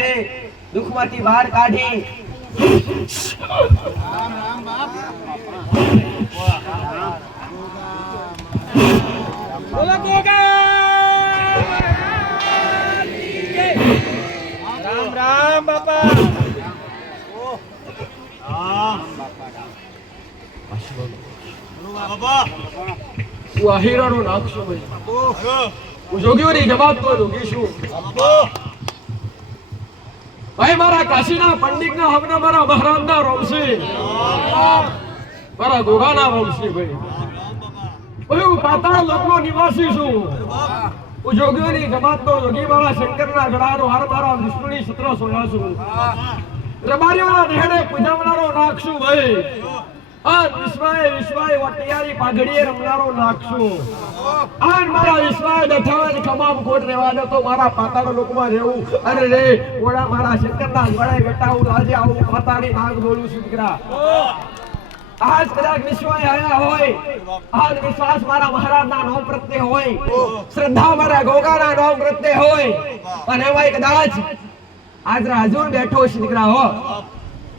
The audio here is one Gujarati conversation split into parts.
રે દુખમાંથી બહાર કાઢી. રામ રામ બાપ. બોલો ગોગા. રામ રામ બાપા. હું આહીરાનો નાખશો ભાઈ. હું જોગીઓની જમાત તો જોગીશું ભાઈ. મારા કાશીના પંડિતના હમણાં મારા મહારાજના રોમસી, મારા ગોગાના રોમસી ભાઈ. હું પાતાળ લોકનો નિવાસી છું. હું જોગીઓની જમાતનો જોગી મારા શંકરના ગળાનો હાર મારા વિષ્ણુની સત્ર સોયા છું. રબારીઓના નેહડે પૂજાવનારો નાખશું ભાઈ. આ વિશ્વાય વટિયારી પાઘડીએ રમનારો નાખશું. આન મારા વિશ્વાય બેઠાવાને કમામ કોટ રહેવા દે તો મારા પાતાળ લોકમાં રહેવું. અરે રે ઓડા મારા શંકરના ગળાએ બેટાવું લાજે આવું પાતાળી નાગ બોલું છું દીકરા. આજ કદાચ વિશ્વાય આયા હોય, આજ વિશ્વાસ મારા મહારાજના નામ પ્રત્યે હોય, શ્રદ્ધા મારા ગોગાના નામ પ્રત્યે હોય, અને એમાંય કદાચ આજ હાજર બેઠો છે દીકરા. હો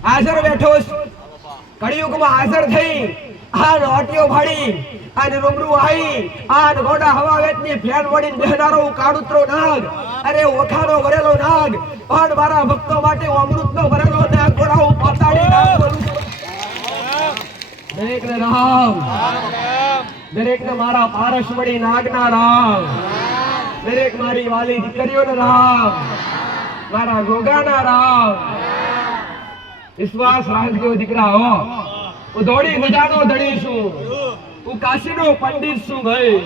હાજર બેઠો છે, કળિયુગમાં હાજર થઈ આ રોટીઓ ભાડી અને રૂબરૂ આવી આ ગોડા હવા વેચની ફેન વડીને બેહનારો કાળુતરો નાગ, અરે ઓખાનો ભરેલો નાગ, પણ મારા ભક્તો માટે અમૃતનો ભરેલો નાગ ગોડા પાતાળી નાગ બોલું. દરેકને રામ, દરેકને મારા પારસ વડી નાગના રામ, દરેક મારી વાલી દીકરીઓને રામ, મારા ગોગાના રામ. વિશ્વાસ રાખજો દીકરા. હો હું દોડી ગજાનો ધણી છું, હું કાશીનો પંડિત છું ભાઈ.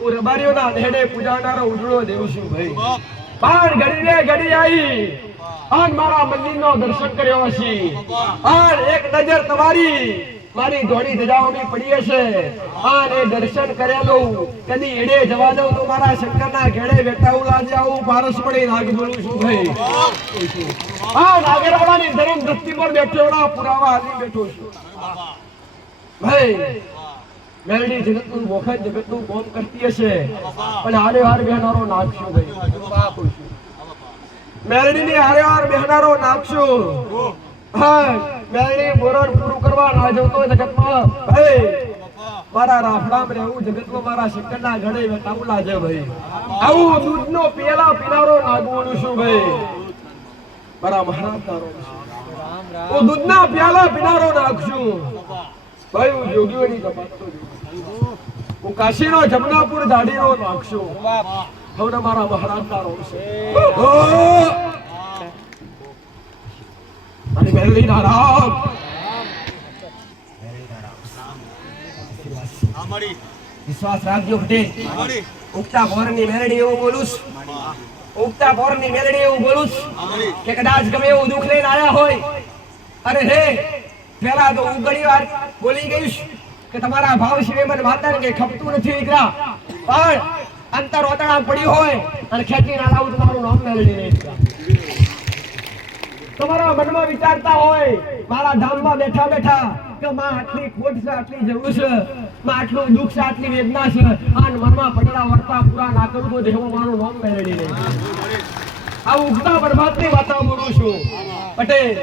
હું રબારીઓના નેહડે પૂજાનારો ઉજળો દેવ છું ભાઈ. પણ ઘડીને ઘડી આવી અને મારા મંદિરનો દર્શન કર્યો છે. અને એક નજર તમારી મારી દોડી ધજાઓની પડી હશે અને દર્શન કરેલું કદી એડે જવા દઉં તો મારા શંકરના ઘેડે બેઠાવું લાજે આવું પારસ પડી નાગ બોલું છું ભાઈ. આ નાગરવાળાની ધર્મ ધરતી પર બેઠેલા પુરાવા આલી બેઠો છું ભાઈ. મેલડી જગતનું મોખન જગતનું કોમ કરતી હશે અને હારે હાર બેહનારો નાખશું ભાઈ. મેલડીની હારે હાર બેહનારો નાખશું. હા મેલડી બોરણ પૂરું કરવા ના જતો જગતમાં ભાઈ. મારા રાફડામાં રહેવું જગતમાં મારા શંકરના ઘડે બેઠાવું લાજે ભાઈ. આવું દૂધનો પેલા પીનારો નાગવાનું છું ભાઈ. મારા મહારાજના રોમ છું. હું દૂધના પ્યાલા પીનારો નાખશું ભાઈ. હું જોગીઓની જમાત તો હું કાશીનો જમનાપુર દાડીનો નાખશું. હવે મારા મહારાજના રોમ છે. મારી મેલડીના રામ. વિશ્વાસ રાખજો પટેલ. ઉગતા પોરની મેલડી એવું બોલું, ઉગતા પોરની મેલડી એવું બોલું કે કદાચ ગમે એવું દુઃખ લઈને આયા હોય, અરે હે પેલા તો ઉગડી વાર બોલી ગઈશ કે તમારા ભાવ સિવાય મને માતાને કઈ ખપતું નથી દીકરા. પણ અંતર ઓતણા પડી હોય અને ખેંચી ના લાવું તમારું નામ મેલડી નહીં દીકરા. તમારા મનમાં વિચારતા હોય મારા ધામમાં બેઠા બેઠા કે માં આટલી ખોટ છે, આટલી જરૂર છે, માં આટલું દુઃખ છે, આટલી વેદના છે, અને મનમાં પડેલા વર્તા પૂરા ના કરું તો દેવો મારું નામ મેળવી નહીં. આ ઉગતા પરમાત્માની વાતો બોલું છું પટેલ.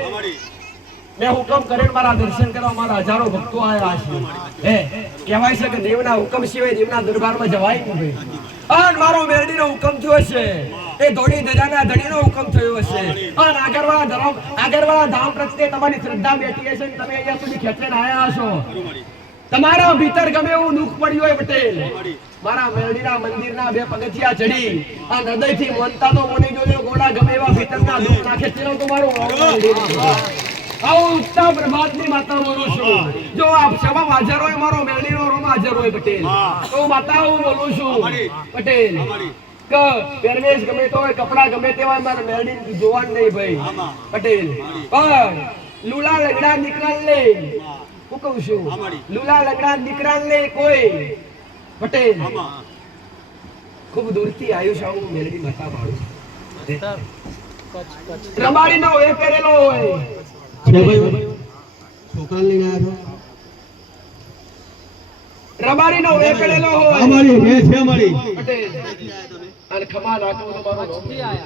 મેં હુકમ કરીને મારા દર્શન કરવા મારા હજારો ભક્તો આવ્યા છે. હે કહેવાય છે કે દેવના હુકમ સિવાય દેવના દરબારમાં જવાય નહીં ભાઈ. અને મારો મેરડીનો હુકમ થયો છે, એ ધોળી ધજાના ધણીનો હુકમ થયો હશે. અને આગળવાળા ધામ પ્રત્યે તમારી શ્રદ્ધા બેઠી હશે. તમે અહીંયા સુધી ખેંચીને આવ્યા છો. તમારા ભીતર ગમે એવું દુઃખ પડ્યું હોય પટેલ, મારા મેરડીના મંદિરના 2 પગથિયા ચડી આ હૃદયથી મોનતા તો મોની જોજો ગોળા ગમે એવા ભીતરના દુઃખ નાખે છે તો મારું આવું ઉત્તમ પ્રભાતની માતા બોલું છું. જો આપ સભા હાજર હોય, મારો મેરડીનો રોમ હાજર હોય પટેલ, તો માતા હું બોલું છું પટેલ કે પહેરવેશ ગમે તો હોય, કપડા ગમે તેવા, મારા મેરડી જોવાનું નહીં ભાઈ પટેલ. પણ લુલા લગડા દીકરા લે હું કહું છું, લુલા લગડા દીકરા લે કોઈ પટેલ ખૂબ દૂરથી આવ્યું છે. હું મેરડી માતા પાડું રબારીનો એ કરેલો હોય છોકરા લઈને આવ્યા રબારીનો એ કરેલો હોય અમારી છે અમારી પટેલ. અને ખમા નાખવું તમારું નામ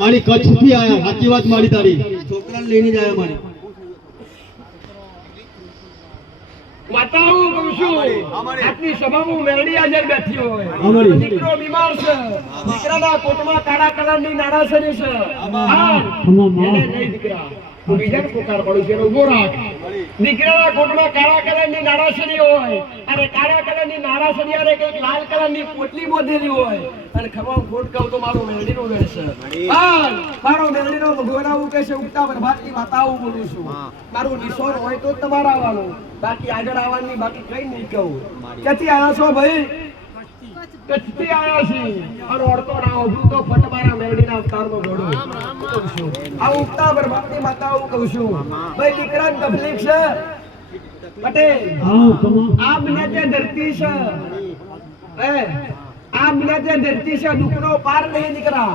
મારી કચ્છ થી આયા સાચી વાત મારી તારી છોકરાને લઈને જ આયા મારી માતાઓ કહું છું આટલી સભામાં મેરડી હાજર બેઠી હોય અમારી. દીકરો બીમાર છે દીકરાના કોટમાં કાળા કલરની નાડાસરી છે હા એને નહીં દીકરા તું બીજાને પુકાર પડું છે ઉભો રાખ દીકરાના કોટમાં કાળા કલરની નાડાસરી હોય અને કાળા કલરની નાડાસરી અને કંઈક લાલ કલરની પોટલી બોધેલી હોય અને ખબર ખોટ કહું તો મારું મેરડીનું વેર છે હા મારો મેરડીનો ભગવાનાવું કે છે ઉગતા પ્રભાતની માતાઓ બોલું છું મારું નિશોર હોય તો જ તમારે આવવાનું બાકી આગળ આવવાની બાકી કઈ નહીં કહું ક્યાંથી આવ્યા છો ભાઈ કચ્છથી આવ્યા છીએ અને ઓળતો ના ઉભું તો ફટ મારા મેરડીના અવતારમાં ઘોડું કહું છું આ ઉગતા પ્રભાતની માતાઓ કહું છું ભાઈ દીકરાને તકલીફ છે પટેલ આ બિના જે ધરતી છે આ બિના જે ધરતી છે દુઃખનો પાર નહીં દીકરા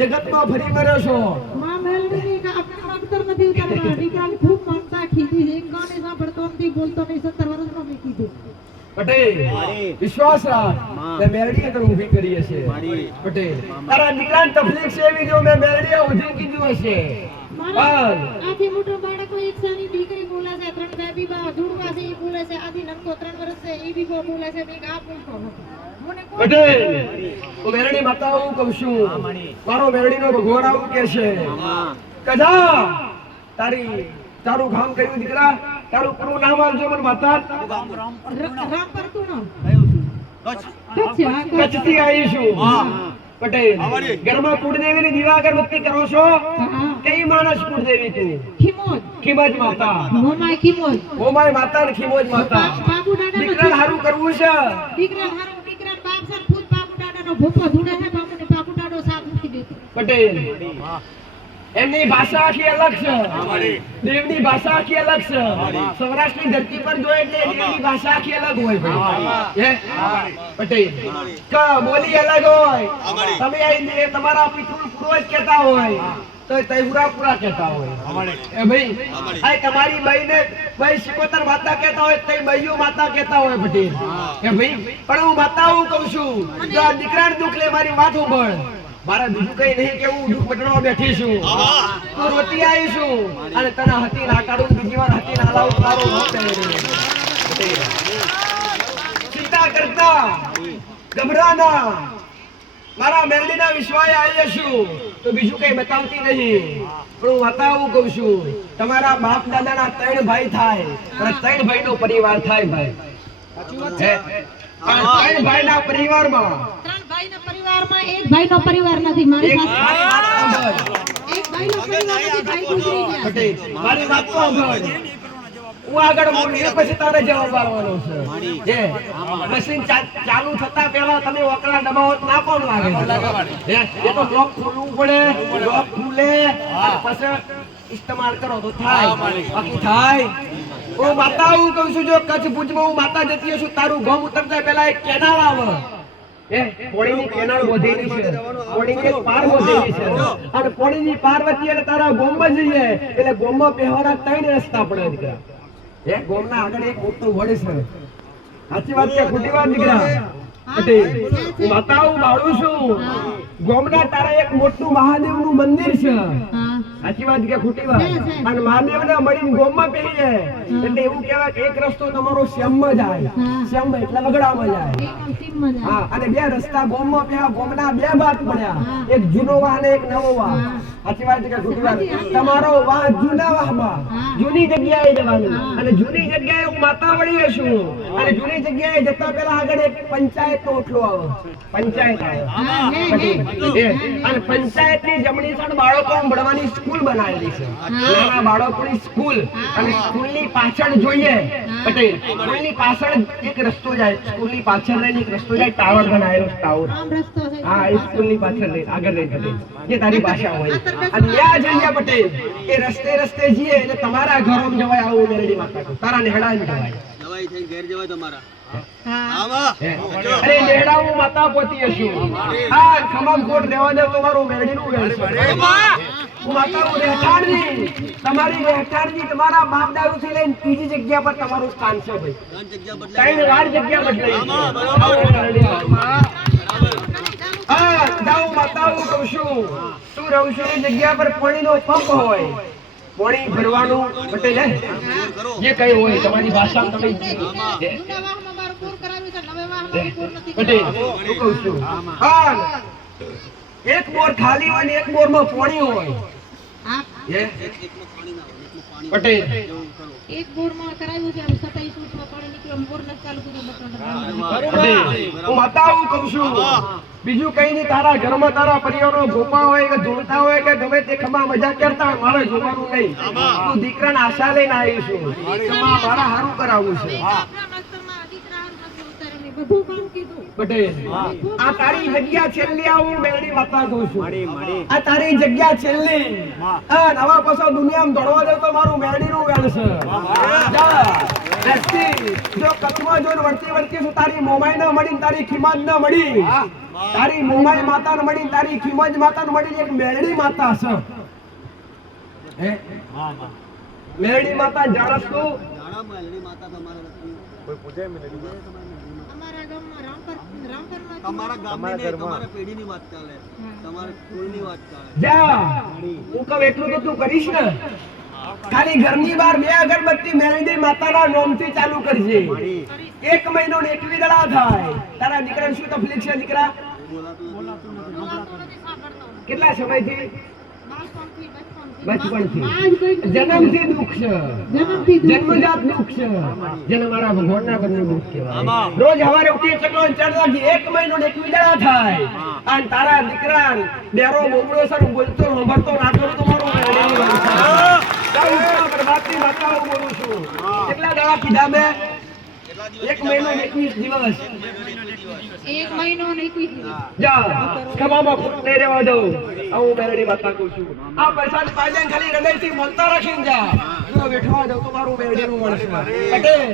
જગતમાં ફરી મર્યો છો માં મેલડી કે આપણે અક્ષર નથી ઉતારવા દીકરાને ખૂબ માનતા કીધી છે એક ગાને સાંભળતો નથી બોલતો નહીં 17 વર્ષમાં મેં કીધું પટેલ વિશ્વાસ રાખ મેં મેરડીએ તને ઊભી કરી હશે પટેલ તારા દીકરાને તકલીફ છે એવી જો મેં મેરડીએ ઊભી કીધું હશે આથી મોટો બાળકો એક સાની દીકરી બોલે છે 3 બેબી બા જોડવા છે એ બોલે છે આથી નંકો 3 વર્ષ છે એ બી બોલે છે મેં આ બોલતો મને પટેલ હું મેરડી માતા હું કહું છું મારો મેરડીનો ભગવાન આવું કે છે કજા તારું ગામ કયું દીકરા તારું પૂરું નામ આવજો મને માતા રામ પરતુનો કચ્છથી આવી છું પટેલ ઘરમાં કુળદેવીની દીવા અગરબત્તી કરો છો કઈ માણસ કુળદેવી તું ખીમજ માતા મોમાય ખીમોજ ઓમાય માતા ને ખીમજ માતા બાબુ દાદાનો દીકરા હારું કરવું છે દીકરા હારું દીકરા બાપ સર ખુદ બાબુ દાદાનો ભૂપો ધૂણે છે બાબુ દાદો સાથ નથી દેતો પટેલ એમની ભાષા આખી અલગ છે દેવની ભાષા આખી અલગ છે સૌરાષ્ટ્રની ધરતી પર જોઈએ એટલે દેવની ભાષા આખી અલગ હોય ભાઈ પટેલ બોલી અલગ હોય તમે અહીં તમારા પિતૃ પૂર્વજ કહેતા હોય તો તૈહુરા પૂરા કહેતા હોય એ ભાઈ આ તમારી બહેને ભાઈ શિકોતર માતા કહેતા હોય તઈ બૈયો માતા કહેતા હોય પટેલ એ ભાઈ પણ હું માતા હું કહું છું જો આ દીકરાને દુઃખ લે મારી વાત ઉભળ મારા બીજું કઈ નહીં કેવું દુઃખ મટવા બેઠી છું તું રોતી આવી છું અને તને હતી ના કાઢું બીજી વાર હતી ના લાવું તારું નામ ચિંતા કરતા ગભરાના મારા મેરડીના વિશ્વાએ આવી છું તો બીજું કઈ બતાવતી નહીં પણ હું બતાવું કહું છું તમારા બાપ દાદાના 3 ભાઈ થાય અને 3 ભાઈનો પરિવાર થાય ભાઈ 3 ભાઈના પરિવારમાં 3 ભાઈના પરિવારમાં એક ભાઈનો પરિવાર નથી મારી પાસે એક ભાઈનો પરિવાર નથી ભાઈ ગુજરી ગયા પટેલ મારી વાત તો સાંભળ હું આગળ બોલું એ પછી તારે જવાબ આપવાનો છે મશીન ચાલુ થતા પહેલા તમે ઓકળા દબાવો ના કોણ લાગે એ તો લોક ખોલવું પડે લોક ખુલે અને પછી ઇસ્તેમાલ કરો તો થાય બાકી થાય હું માતા હું કહું છું જો કચ્છ ભુજમાં હું માતા જતી છું તારું ગામ ઉતરતા પહેલા એક કેનાલ આવે પોણીની કેનાલ વધેલી છે પોણીની એક પાર વધેલી છે અને પોણીની પાર વચ્ચે એટલે તારા ગામમાં જઈએ એટલે ગામમાં પહેવાના 3 રસ્તા પડે દીકરા ગામના આગળ એક મોટું વડ છે સાચી વાત કે ખોટી વાત દીકરા પટેલ હું માતા હું બાળું છું ગામના તારા એક મોટું મહાદેવનું મંદિર છે સાચી વાત કે ખોટી વાત અને મહાદેવને મળીને ગામમાં પહેરીએ એટલે એવું કહેવાય કે એક રસ્તો તમારો શ્યામમાં જાય શ્યામ એટલે વગડામાં જાય હા અને 2 રસ્તા ગામમાં પહેલા ગામના 2 ભાગ પડ્યા એક જૂનો વાહ અને એક નવો વાહ સાચી વાત કે ખોટી વાત તમારો વાહ જૂના વાહમાં જૂની જગ્યાએ જવાનું અને જૂની જગ્યાએ હું માતા વળી છું અને જૂની જગ્યાએ જતા પહેલા આગળ એક પંચાયતનો ઓટલો આવે પંચાયત આવે અને પંચાયતની જમણી સાઈડ બાળકો ભણવાની સ્કૂલ બનાવેલી છે નાના બાળકોની સ્કૂલ અને સ્કૂલની પાછળ જોઈએ પટેલ સ્કૂલની પાછળ એક રસ્તો જાય સ્કૂલની પાછળ લઈને એક રસ્તો જાય ટાવર બનાવેલો ટાવર હા એ સ્કૂલની પાછળ લઈને આગળ લઈને પટેલ જે તારી ભાષા હોય અને ત્યાં જઈએ પટેલ એ રસ્તે રસ્તે જઈએ એટલે તમારા ઘરોમાં જવાય આવું મેરડી માતા તારા નેહડાને જવાય દવાઈ થઈને ઘેર જવાય તમારા અરે નેહડા હું માતા પોતી હશું હા ખમમ કોટ રહેવા દે તમારું મેરડીનું વેણ છે હું માતા હું રહેઠાણજી તમારી રહેઠાણજી તમારા બાપ દારૂથી લઈને ત્રીજી જગ્યા પર તમારું સ્થાન છે ભાઈ 3 વાર જગ્યા બદલાઈ છે હા જાઉં માતાઓ કહું છું તું રહું છું એ જગ્યા પર પાણીનો પંપ હોય પાણી ભરવાનું પટેલ હે જે કઈ હોય તમારી ભાષામાં તમે જૂના વાહમાં મારું પૂર કરાવ્યું છે નવે વાહમાં પૂર નથી પટેલ કરાવ્યું. હું કહું છું હા એક બોર ખાલી હોય ને એક બોરમાં પાણી હોય હા હે પટેલ એક બોરમાં કરાવ્યું છે હવે 27 ફૂટમાં પાણી નીકળ્યું બોર નથી ચાલુ કર્યું બટન પટેલ હું માતાઓ કહું છું બીજું કઈ નહીં તારા ઘરમાં તારા પરિવારનો ભોપા હોય કે ધૂળતા હોય કે ગમે તે ખમા મજા કરતા હોય મારે જોવાનું નહીં તું દીકરાને આશા લઈને આવી છું કે માં મારા હારું કરાવવું છે બધું કામ કીધું પટેલ આ તારી જગ્યા છેલ્લી આ હું મેળી માતા કહું છું આ તારી જગ્યા છેલ્લી આ નવા પાછો દુનિયામાં દોડવા દે તો મારું મેળીનું વેણ છે જા બેસતી જો કચ્છમાં જોઈને વળતી છું તારી મોમાઈ ના મળી તારી ખીમાજ ના મળી તારી મોમાઈ માતા ને મળી તારી ખીમાજ માતા ને મળી એક મેળડી માતા છે હે મેળડી માતા જાણસ તું અમારા ગામમાં રામપરમાં તમારા ગામની નહીં, તમારા પેઢીની વાત ચાલે, તમારા કુળની વાત ચાલે. જા હું કહું એટલું તો તું કરીશ ને ખાલી ઘરની બહાર 2 અગરબત્તી મેળડી માતાના નામથી ચાલુ કરજે 1 મહિનો ને 21 દડા થાય તારા દીકરાને શું તકલીફ છે દીકરા બોલાતું નથી સાંભળતો નથી. કેટલા સમયથી બાળપણથી બચપણથી જન્મથી દુઃખ છે જન્મથી જન્મજાત દુઃખ છે જેને મારા ભગવાનના ઘરનું દુઃખ કહેવાય રોજ સવારે ઉઠી ચકલો ચડવાથી 1 મહિનો ને 21 દડા થાય અને તારા દીકરા ડેરો બોબડો સર બોલતો સાંભળતો ના કરું તો મારું મેળડી વાળું પ્રભાતની માતાઓ બોલું છું કેટલા દડા કીધા મેં 1 મહિનો ને 21 દિવસ 1 મહિનો ને 21 દિવસ જા ખમામાં ફૂટ નહીં રહેવા દઉં આવું મેળડી માતા કહું છું આ પ્રસાદ પાજન ખાલી હૃદયથી મનતા રાખીને જા જો બેઠવા દઉં તો મારું મેળડીનું મળશે પટેલ